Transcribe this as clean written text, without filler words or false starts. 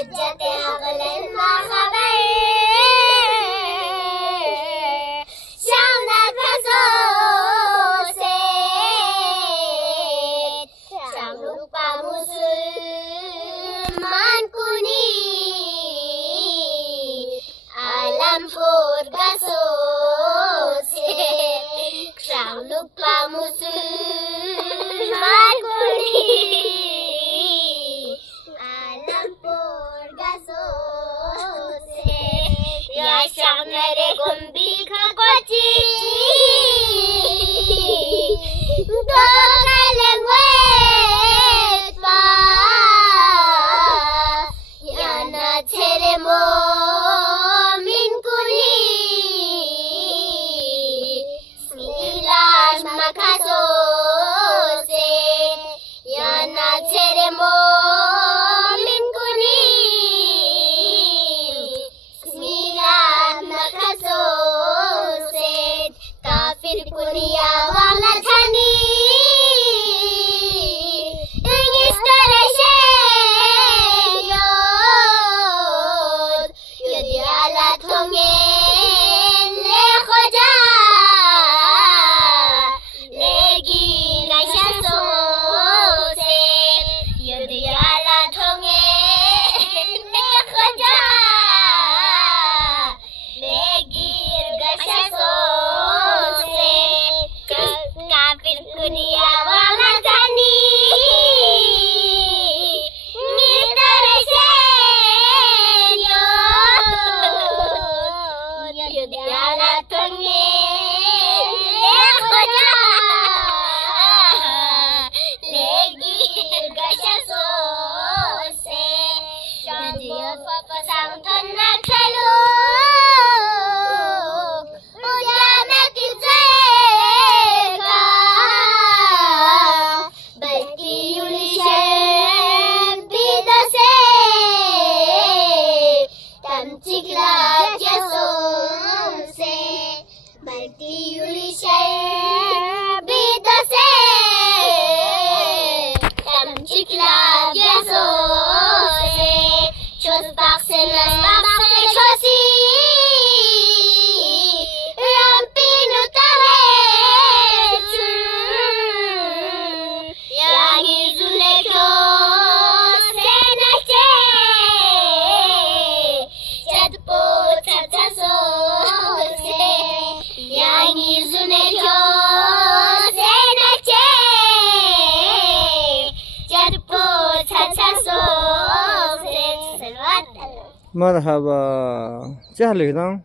حجة عقل ما خبر شعبنا كسوسيت شعب lupa Musliman kuni alam purga soset sham lupa Musliman kuni alam purga soset ya sham mere gumbi khakochi do kalengwet pa ya na chere mo مرحبا، سهل كده.